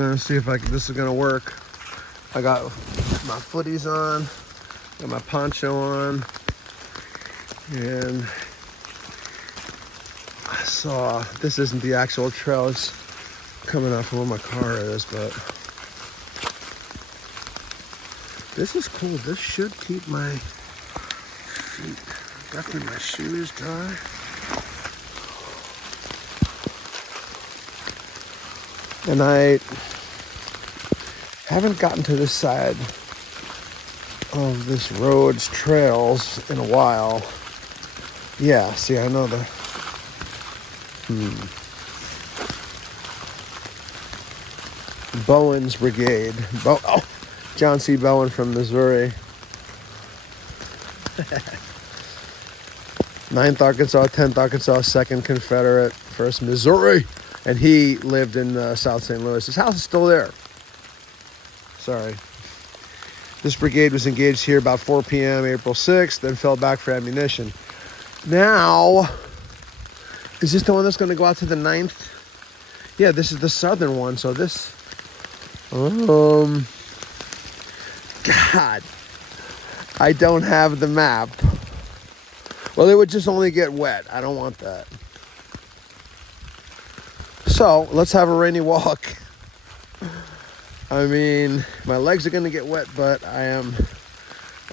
Let's see if this is gonna work. I got my footies on, got my poncho on, and I saw, this isn't the actual trail, it's coming out from where my car is, but this is cool. This should keep my feet, definitely my shoes dry. And I haven't gotten to this side of this road's trails in a while. Yeah, see, I know the Bowen's Brigade. John C. Bowen from Missouri. 9th Arkansas, 10th Arkansas, 2nd Confederate, 1st Missouri. And he lived in South St. Louis. His house is still there. Sorry. This brigade was engaged here about 4 p.m. April 6th, then fell back for ammunition. Now, is this the one that's going to go out to the 9th? Yeah, this is the southern one. So this, God, I don't have the map. Well, it would just only get wet. I don't want that. So let's have a rainy walk. I mean, my legs are going to get wet, but I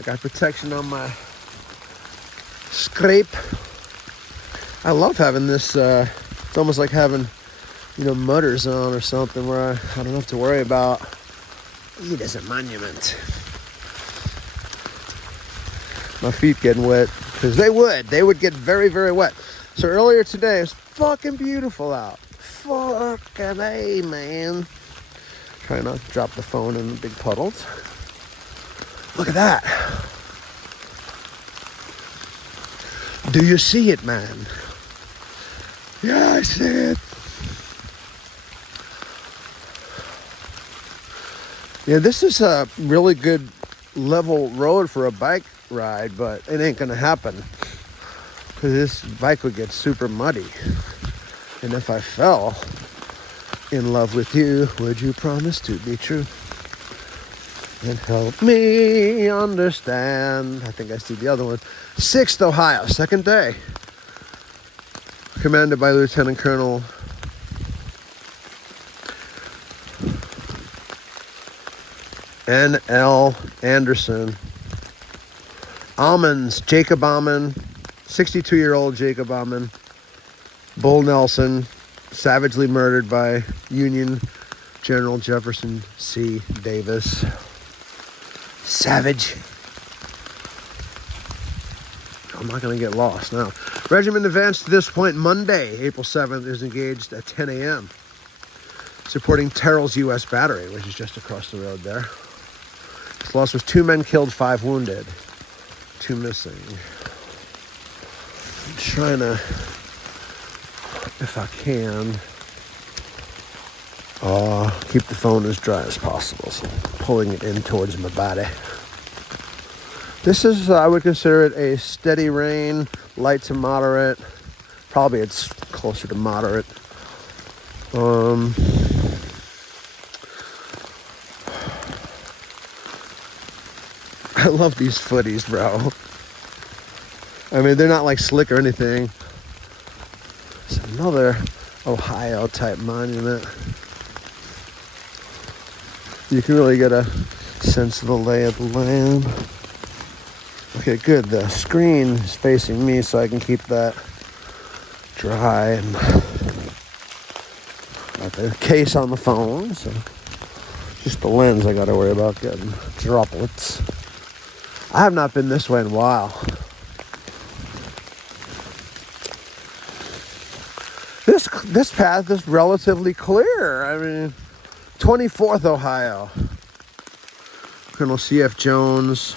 got protection on my scrape. I love having this, it's almost like having, mudders on or something where I don't have to worry about it as a monument. My feet getting wet, because they would get very, very wet. So earlier today, it was fucking beautiful out. Fucking A, man. Try not to drop the phone in the big puddles. Look at that. Do you see it, man? Yeah, I see it. Yeah, this is a really good level road for a bike ride, but it ain't gonna happen because this bike would get super muddy. And if I fell in love with you, would you promise to be true and help me understand? I think I see the other one. 6th Ohio, 2nd day. Commanded by Lieutenant Colonel N.L. Anderson. Almonds, Jacob Almond, 62-year-old Jacob Almond. Bull Nelson, savagely murdered by Union General Jefferson C. Davis. Savage. I'm not going to get lost now. Regiment advanced to this point Monday, April 7th, is engaged at 10 a.m. supporting Terrell's U.S. Battery, which is just across the road there. Its loss was 2 men killed, 5 wounded, 2 missing. I'm trying to, if I can, keep the phone as dry as possible. So I'm pulling it in towards my body. This is, I would consider it a steady rain, light to moderate. Probably it's closer to moderate. I love these footies, bro. I mean, they're not like slick or anything. It's another Ohio type monument. You can really get a sense of the lay of the land. Okay, good. The screen is facing me so I can keep that dry, and got the case on the phone, so just the lens I gotta worry about getting droplets. I have not been this way in a while. This path is relatively clear. I mean, 24th Ohio. Colonel C.F. Jones.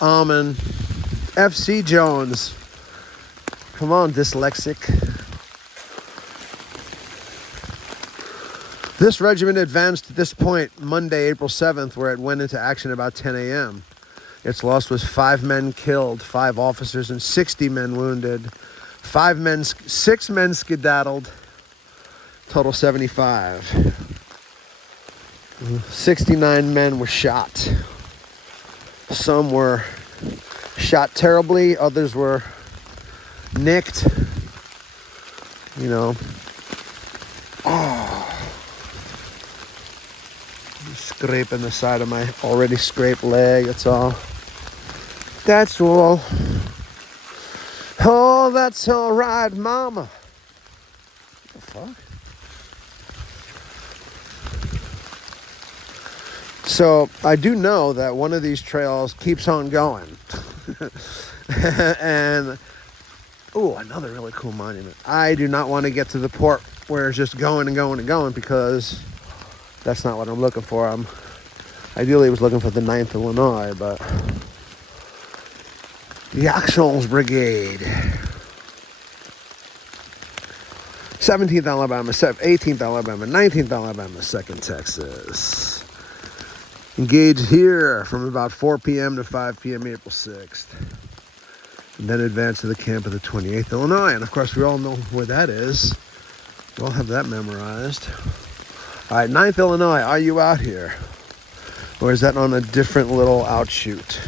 Almond. F.C. Jones. Come on, dyslexic. This regiment advanced at this point Monday, April 7th, where it went into action about 10 a.m. Its loss was 5 men killed, 5 officers, and 60 men wounded. 6 men skedaddled. Total 75. 69 men were shot. Some were shot terribly. Others were nicked. You know. Oh. Scraping the side of my already scraped leg. That's all. That's all. Oh, that's all right, mama. What the fuck? So I do know that one of these trails keeps on going. And, oh, another really cool monument. I do not want to get to the port where it's just going and going and going, because that's not what I'm looking for. Ideally was looking for the 9th Illinois, but the Actions Brigade. 17th Alabama, 18th Alabama, 19th Alabama, 2nd Texas. Engaged here from about 4 p.m. to 5 p.m. April 6th. And then advanced to the camp of the 28th Illinois. And of course, we all know where that is. We all have that memorized. All right, 9th Illinois, are you out here? Or is that on a different little outshoot?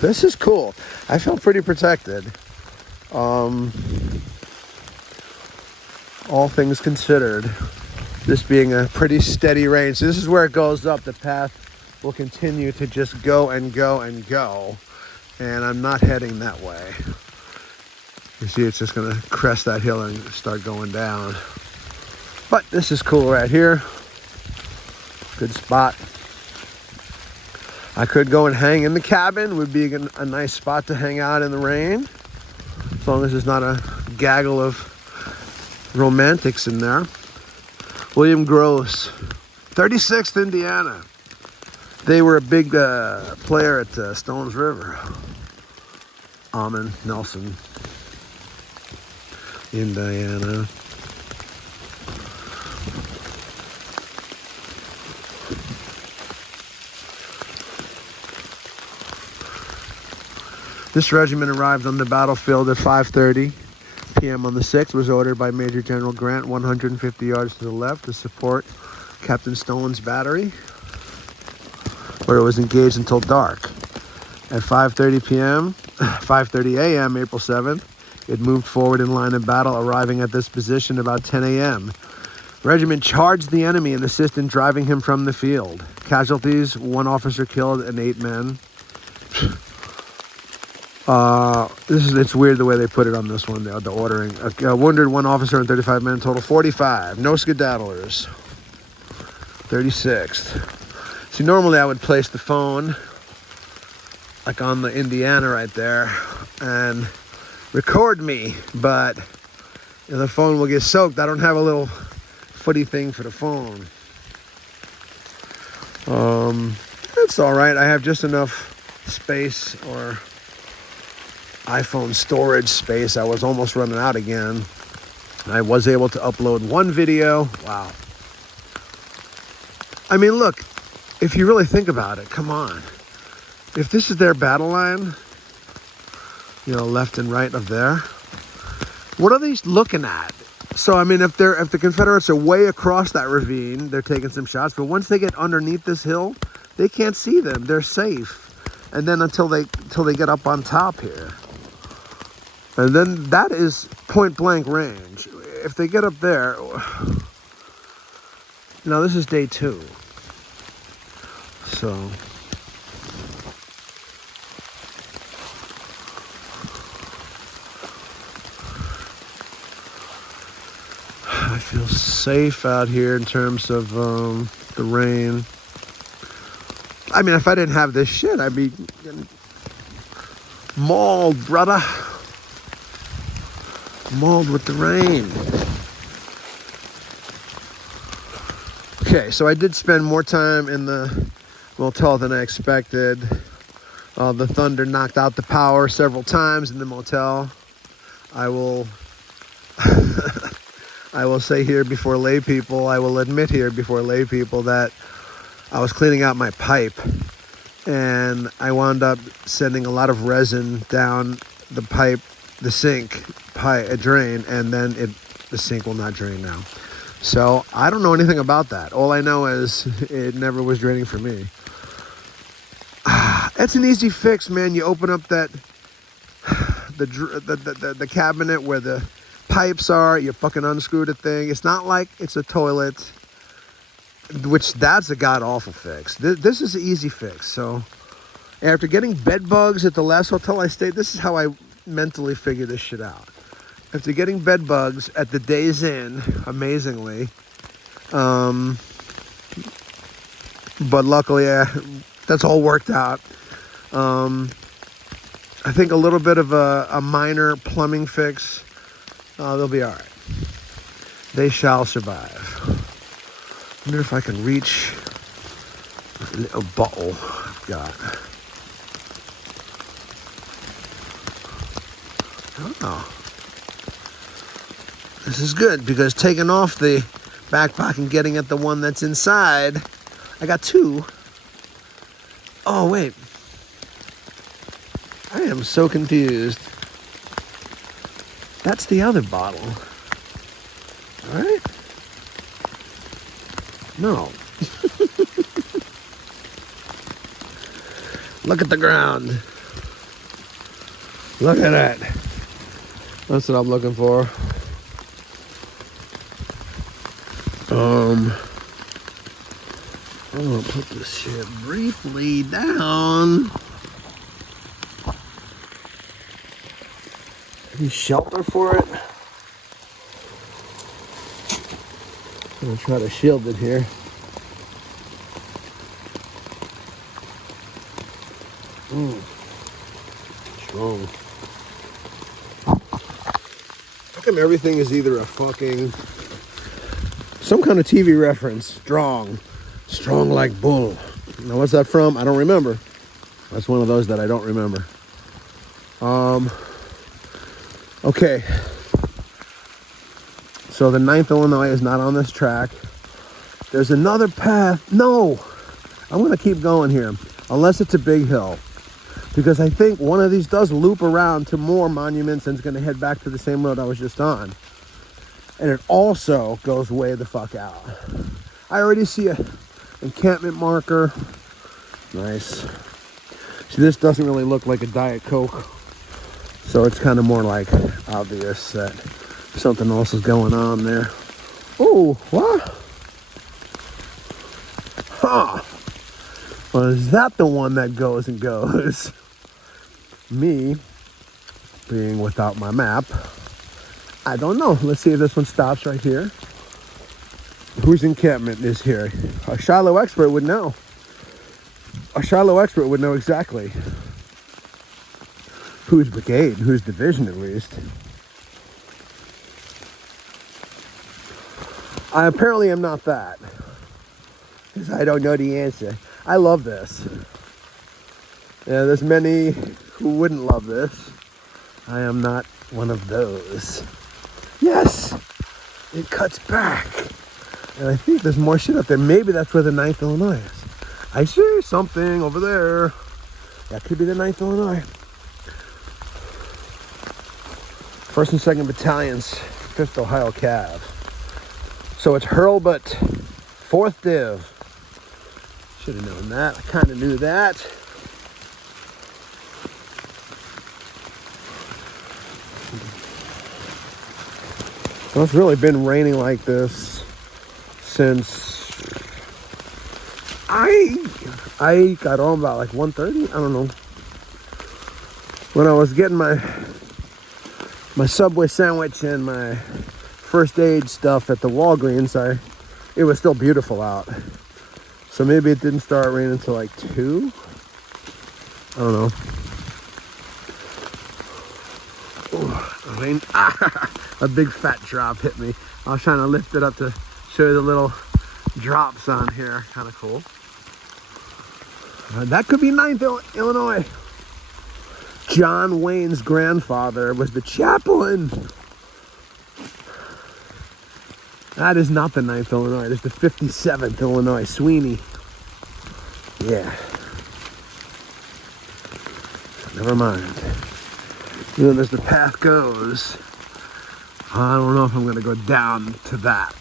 This is cool. I feel pretty protected. All things considered, this being a pretty steady range. So this is where it goes up. The path will continue to just go and go and go. And I'm not heading that way. You see, it's just going to crest that hill and start going down. But this is cool right here. Good spot. I could go and hang in the cabin. Would be a nice spot to hang out in the rain. As long as there's not a gaggle of romantics in there. William Gross, 36th Indiana. They were a big player at Stones River. Almond, Nelson, Indiana. This regiment arrived on the battlefield at 5:30 p.m. on the 6th, was ordered by Major General Grant 150 yards to the left to support Captain Stone's battery, where it was engaged until dark. At 5:30 a.m., April 7th, it moved forward in line of battle, arriving at this position about 10 a.m. Regiment charged the enemy and assisted in driving him from the field. Casualties, 1 officer killed and 8 men. It's weird the way they put it on this one, the ordering. Wounded 1 officer and 35 men, total 45. No skedaddlers. 36th. See, normally I would place the phone like on the Indiana right there and record me, but the phone will get soaked. I don't have a little footy thing for the phone. It's all right. I have just enough space, or iPhone storage space. I was almost running out again. I was able to upload 1 video. Wow. I mean, look, if you really think about it, come on. If this is their battle line, left and right of there, what are they looking at? So, I mean, if the Confederates are way across that ravine, they're taking some shots. But once they get underneath this hill, they can't see them. They're safe. And then until they get up on top here. And then that is point blank range. If they get up there, this is day 2. So I feel safe out here in terms of the rain. I mean, if I didn't have this shit, I'd be getting mauled, brother. Mauled with the rain. Okay, so I did spend more time in the motel than I expected. The thunder knocked out the power several times in the motel. I will I will say here before lay people, I will admit here before lay people that I was cleaning out my pipe and I wound up sending a lot of resin down the pipe, the sink pipe, a drain, and then the sink will not drain now. So I don't know anything about that. All I know is it never was draining for me. It's an easy fix, man. You open up the cabinet where the pipes are. You fucking unscrew the thing. It's not like it's a toilet, which that's a god-awful fix. This is an easy fix. So after getting bed bugs at the last hotel I stayed, this is how I mentally figure this shit out. After getting bed bugs at the Days Inn, amazingly, but luckily, that's all worked out. I think a little bit of a minor plumbing fix, they'll be all right. They shall survive. I wonder if I can reach a little bottle I've got. Oh. This is good because taking off the backpack and getting at the one that's inside, I got two. Oh, wait. I am so confused. That's the other bottle. All right? No. Look at the ground. Look at that. That's what I'm looking for. I'm gonna put this shit briefly down. Any shelter for it? I'm gonna try to shield it here. Strong. How come everything is either a fucking some kind of TV reference? Strong like bull. Now what's that from? I don't remember. That's one of those that I don't remember. Okay. So the 9th Illinois is not on this track. There's another path. No, I'm gonna keep going here, unless it's a big hill, because I think one of these does loop around to more monuments and it's gonna head back to the same road I was just on. And it also goes way the fuck out. I already see a encampment marker. Nice. See, this doesn't really look like a Diet Coke, so it's kind of more like obvious that something else is going on there. Oh, what? Huh. Well, is that the one that goes and goes? Me, being without my map, I don't know. Let's see if this one stops right here. Whose encampment is here? A Shiloh expert would know. A Shiloh expert would know exactly whose brigade, whose division at least. I apparently am not that, because I don't know the answer. I love this. Yeah, there's many who wouldn't love this. I am not one of those. Yes, it cuts back. And I think there's more shit up there. Maybe that's where the 9th Illinois is. I see something over there. That could be the 9th Illinois. 1st and 2nd Battalions, 5th Ohio Cav. So it's Hurlbut, 4th Div. Should have known that. I kind of knew that. Well, it's really been raining like this since I got home about like 1:30. I don't know. When I was getting my Subway sandwich and my first aid stuff at the Walgreens, it was still beautiful out. So maybe it didn't start raining until like 2. I don't know. Ooh, rain. A big fat drop hit me. I was trying to lift it up to show you the little drops on here. Kind of cool. That could be 9th Illinois. John Wayne's grandfather was the chaplain. That is not the 9th Illinois. It's the 57th Illinois. Sweeney. Yeah. Never mind. Even as the path goes, I don't know if I'm gonna go down to that.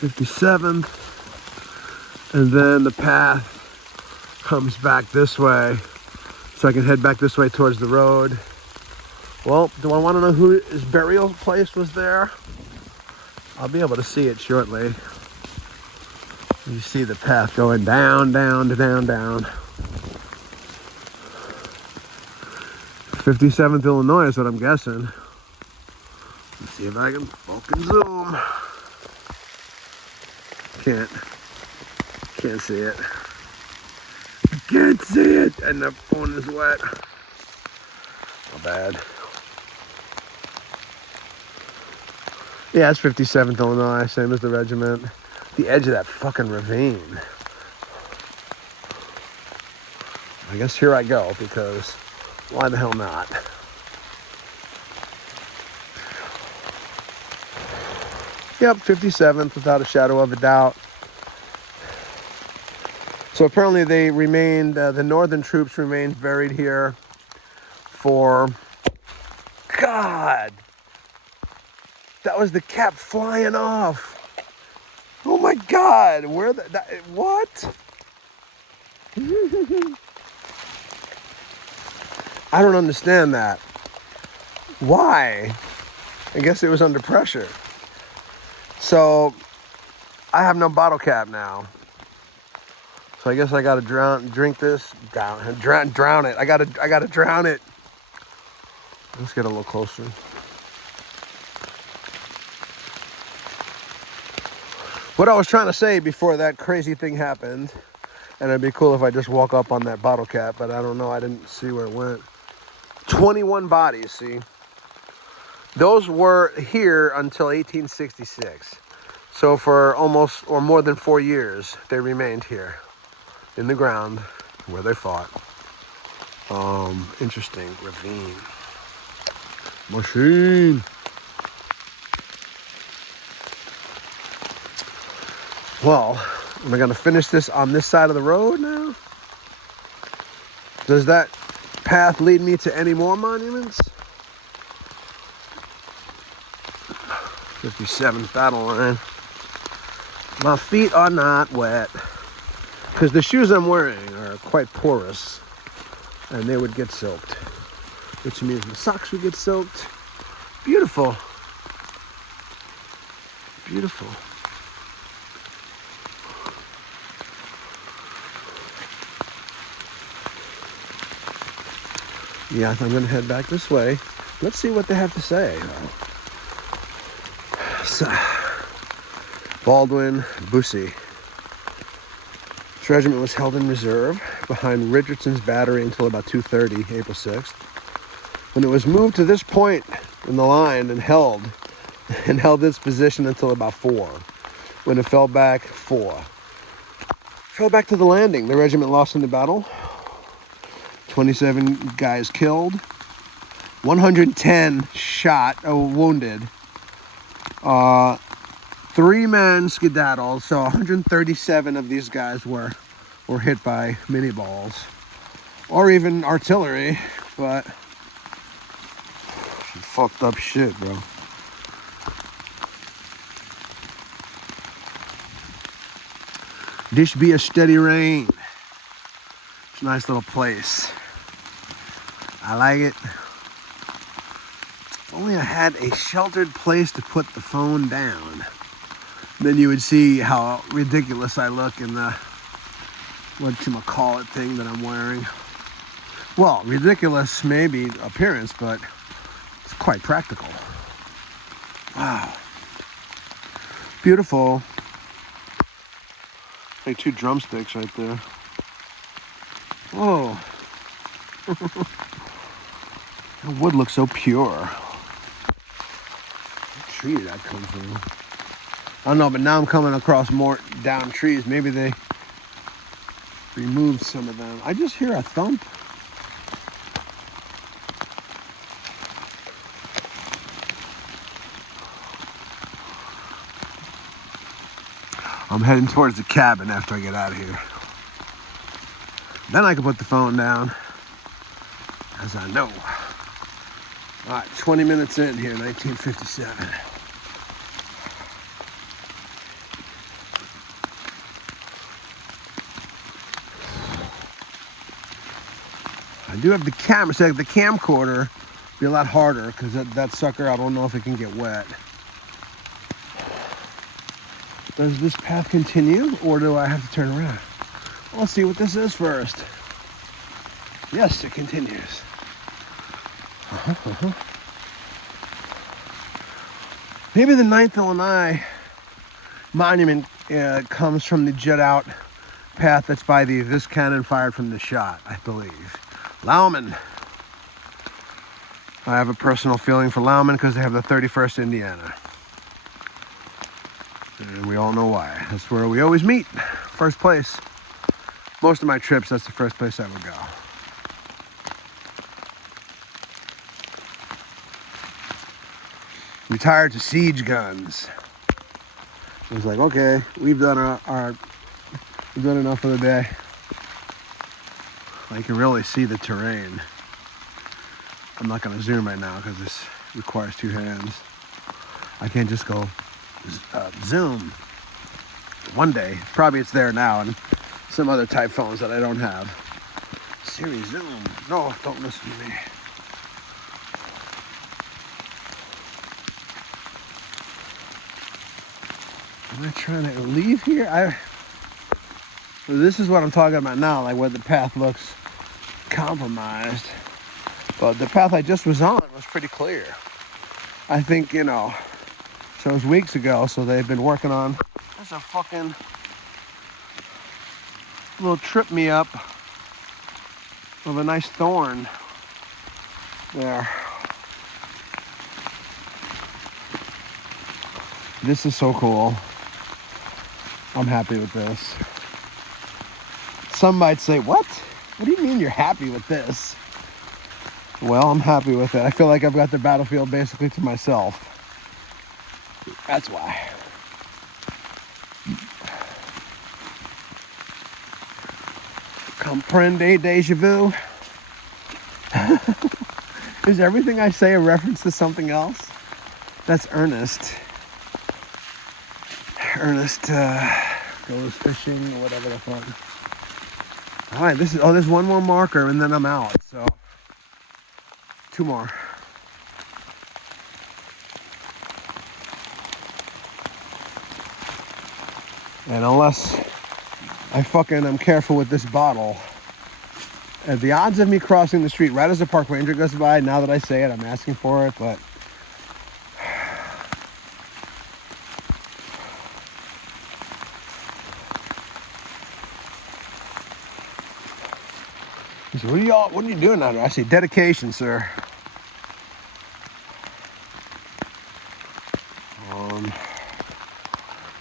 57th, and then the path comes back this way, so I can head back this way towards the road. Well, do I want to know who his burial place was there? I'll be able to see it shortly. You see the path going down, down, down, down. 57th Illinois is what I'm guessing. Let's see if I can fucking zoom. Can't see it. Can't see it, and the phone is wet. Not bad. Yeah, it's 57th Illinois, same as the regiment. The edge of that fucking ravine. I guess here I go, because why the hell not? Yep, 57th without a shadow of a doubt. So apparently they remained, the northern troops remained buried here for, God, that was the cap flying off. Oh my God, where what? I don't understand that. Why? I guess it was under pressure. So I have no bottle cap now. So I guess I gotta drink this, drown it. I gotta drown it. Let's get a little closer. What I was trying to say before that crazy thing happened, and it'd be cool if I just walk up on that bottle cap, but I don't know, I didn't see where it went. 21 bodies, see? Those were here until 1866. So for almost, or more than 4 years, they remained here in the ground where they fought. Interesting. Ravine. Machine. Well, am I gonna finish this on this side of the road now? Does that path lead me to any more monuments? 57th battle line. My feet are not wet because the shoes I'm wearing are quite porous and they would get soaked, which means the socks would get soaked. Beautiful. Beautiful. Yeah, I'm gonna head back this way. Let's see what they have to say. So, Baldwin, Bussy. This regiment was held in reserve behind Richardson's battery until about 2:30, April 6th. When it was moved to this point in the line and held its position until about 4. When it fell back, 4. Fell back to the landing. The regiment lost in the battle. 27 guys killed. 110 shot, wounded. 3 men skedaddled, so 137 of these guys were hit by mini balls or even artillery, but some fucked up shit, bro. This be a steady rain. It's a nice little place. I like it. If only I had a sheltered place to put the phone down. Then you would see how ridiculous I look in the whatchamacallit thing that I'm wearing. Well, ridiculous maybe appearance, but it's quite practical. Wow. Beautiful. Like 2 drumsticks right there. Whoa. The wood looks so pure. What tree did that come from? I don't know, but now I'm coming across more down trees. Maybe they removed some of them. I just hear a thump. I'm heading towards the cabin after I get out of here. Then I can put the phone down, as I know All right, 20 minutes in here, 1957. I do have the camera. So the camcorder be a lot harder because that sucker, I don't know if it can get wet. Does this path continue or do I have to turn around? Well, let's see what this is first. Yes, it continues. Maybe the 9th Illinois monument comes from the jet out path that's by this cannon fired from the shot, I believe. Lauman. I have a personal feeling for Lauman because they have the 31st Indiana. And we all know why. That's where we always meet. First place. Most of my trips, that's the first place I would go. Retired to siege guns. I was like, okay, we've done we've done enough for the day. I can really see the terrain. I'm not going to zoom right now because this requires 2 hands. I can't just go zoom. One day, probably it's there now, and some other type phones that I don't have. Siri, zoom. No, don't listen to me. Am I trying to leave here? This is what I'm talking about now, like where the path looks compromised. But the path I just was on was pretty clear. I think, so it was weeks ago, so they've been working on. There's a fucking little trip me up with a nice thorn there. This is so cool. I'm happy with this. Some might say, what? What do you mean you're happy with this? Well, I'm happy with it. I feel like I've got the battlefield basically to myself. That's why. Comprende déjà vu? Is everything I say a reference to something else? That's Ernest. Ernest goes fishing or whatever the fuck. All right, there's one more marker and then I'm out. So 2 more. And unless I'm careful with this bottle, the odds of me crossing the street right as the park ranger goes by, now that I say it, I'm asking for it, but so what are you doing out there? I say dedication, sir.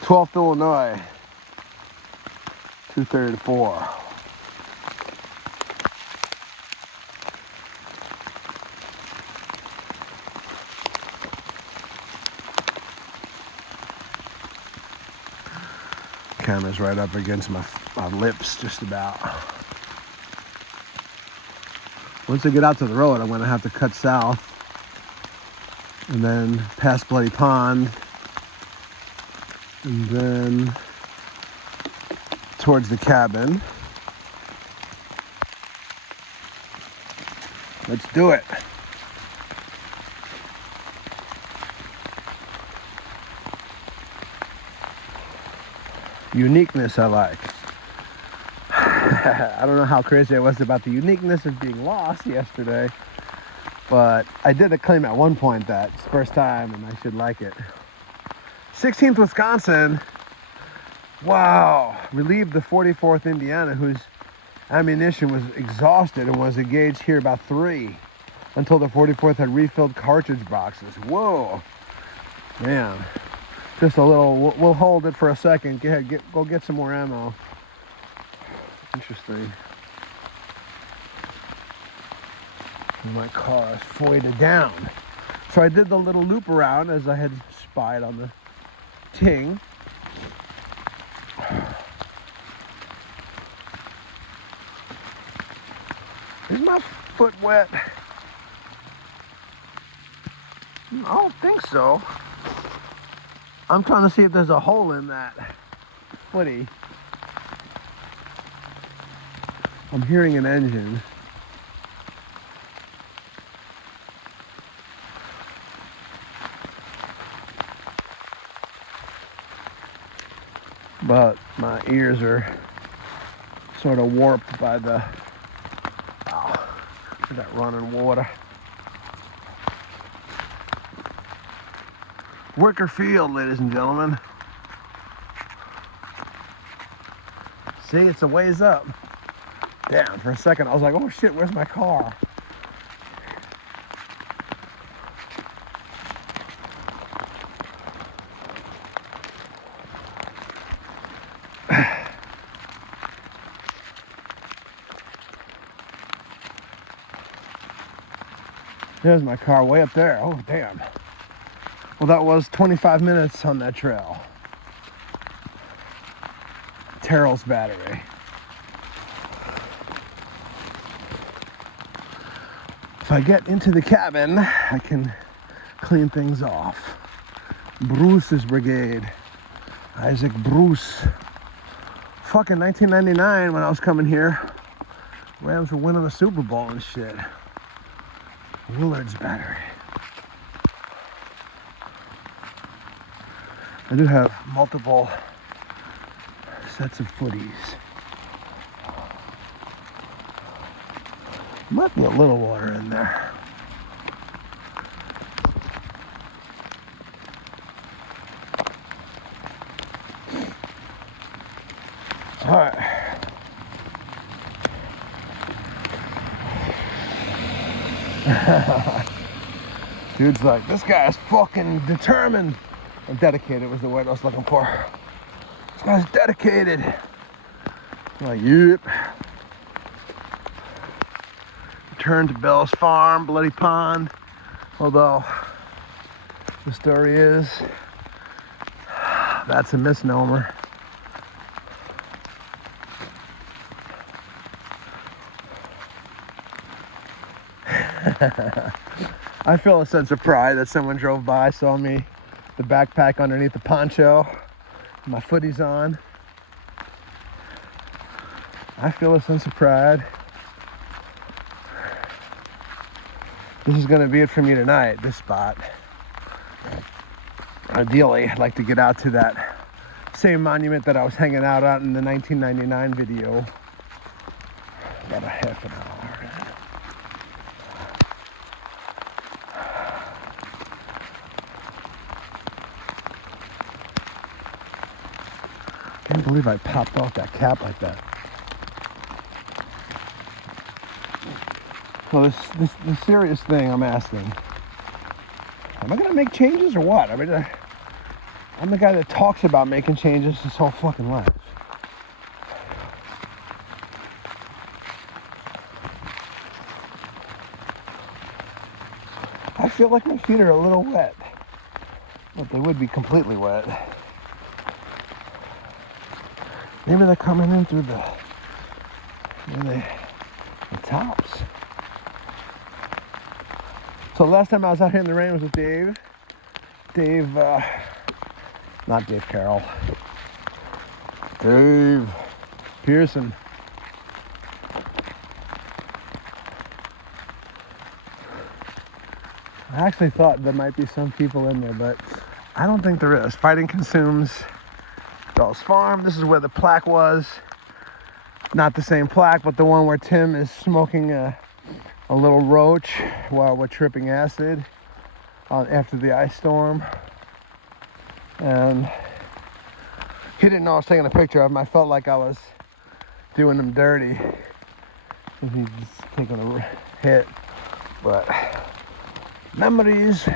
12th Illinois, 2:30 to 4. Camera's right up against my lips, just about. Once I get out to the road, I'm going to have to cut south and then past Bloody Pond and then towards the cabin. Let's do it. Uniqueness I like. I don't know how crazy I was about the uniqueness of being lost yesterday, but I did claim at one point that it's the first time and I should like it. 16th Wisconsin, wow, relieved the 44th Indiana, whose ammunition was exhausted and was engaged here about 3 until the 44th had refilled cartridge boxes. Whoa, man, just a little, we'll hold it for a second. Go get some more ammo. Interesting. My car is folded down. So I did the little loop around as I had spied on the ting. Is my foot wet? I don't think so. I'm trying to see if there's a hole in that footy. I'm hearing an engine. But my ears are sort of warped by the that running water. Wicker Field, ladies and gentlemen. See, it's a ways up. Damn, for a second I was like, oh shit, where's my car? There's my car way up there. Oh, damn. Well, that was 25 minutes on that trail. Terrell's battery. If I get into the cabin, I can clean things off. Bruce's brigade. Isaac Bruce. Fucking 1999 when I was coming here. Rams were winning the Super Bowl and shit. Willard's battery. I do have multiple sets of footies. Might be a little water in there. All right. Dude's like, this guy is fucking determined. Or dedicated was the word I was looking for. This guy's dedicated. I'm like, yep. Return to Bell's Farm, Bloody Pond. Although, the story is, that's a misnomer. I feel a sense of pride that someone drove by, saw me, the backpack underneath the poncho, my footies on. I feel a sense of pride. This is going to be it for me tonight, this spot. Ideally, I'd like to get out to that same monument that I was hanging out at in the 1999 video. About a half an hour. I can't believe I popped off that cap like that. So this serious thing I'm asking, am I gonna make changes or what? I mean, I'm the guy that talks about making changes his whole fucking life. I feel like my feet are a little wet, but they would be completely wet. Maybe they're coming in through the tops. So last time I was out here in the rain was with Dave. Not Dave Carroll. Dave Pearson. I actually thought there might be some people in there, but I don't think there is. Fighting Consumes, Bell's Farm. This is where the plaque was. Not the same plaque, but the one where Tim is smoking a little roach while we're tripping acid after the ice storm. And he didn't know I was taking a picture of him. I felt like I was doing him dirty. And he's just taking a hit. But memories.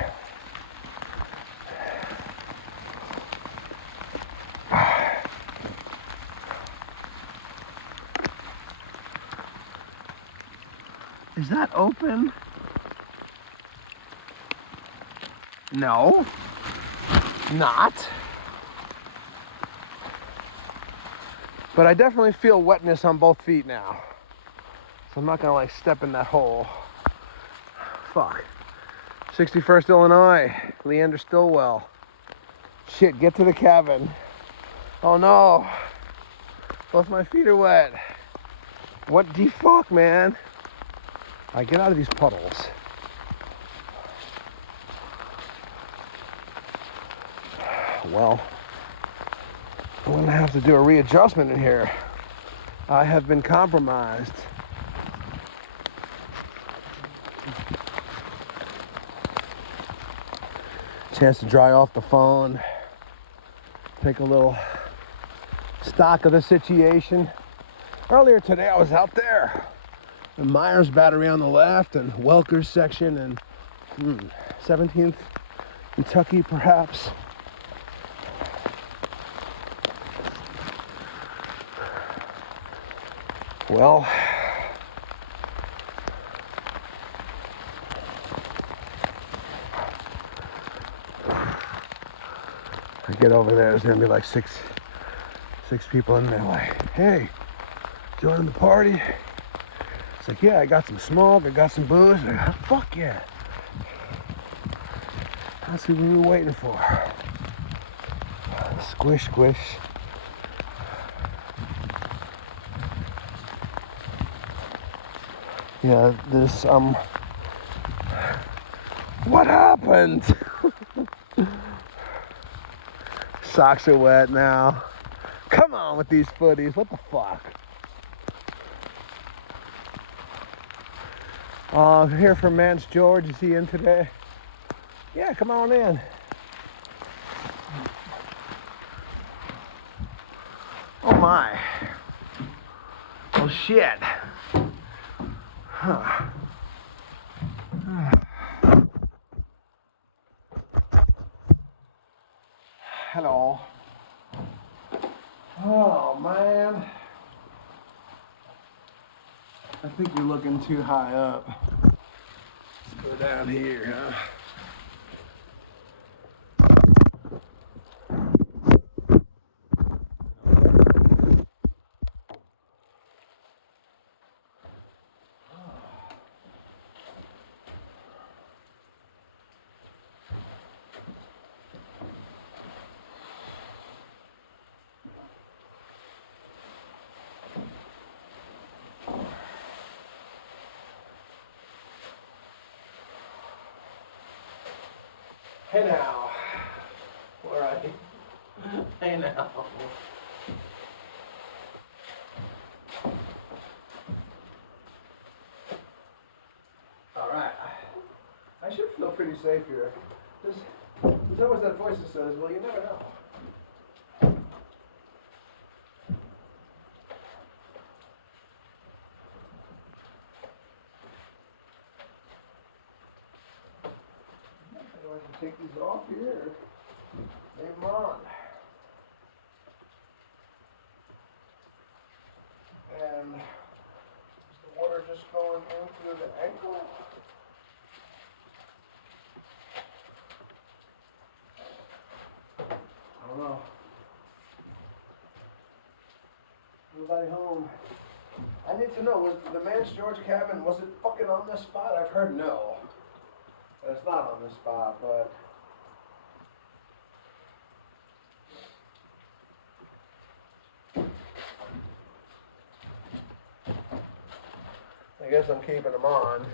Is that open? No, not. But I definitely feel wetness on both feet now. So I'm not gonna like step in that hole. Fuck. 61st Illinois, Leander Stillwell. Shit, get to the cabin. Oh no, both my feet are wet. What the fuck, man? I get out of these puddles. Well, I'm gonna have to do a readjustment in here. I have been compromised. Chance to dry off the phone, take a little stock of the situation. Earlier today I was out there in Myers Battery on the left and Welker's section and 17th Kentucky perhaps. Well, I get over there, there's gonna be like six people in there like, hey, joining the party? It's like, yeah, I got some smoke, I got some booze. Like, fuck yeah. That's what we were waiting for. Squish, squish. Yeah, this, what happened? Socks are wet now. Come on with these footies, what the fuck? Here for Mance George, is he in today? Yeah, come on in. Oh my. Oh shit. Huh. Hello. Oh man. I think you're looking too high up. Let's go down here, huh? Hey now. All right. Hey now. All right. I should feel pretty safe here. There's always that voice that says, well, you never know. I can take these off here. Leave them on. And is the water just going into the ankle? I don't know. Nobody home. I need to know, was the Mance George cabin, was it fucking on this spot? I've heard no. It's not on this spot, but I guess I'm keeping them on.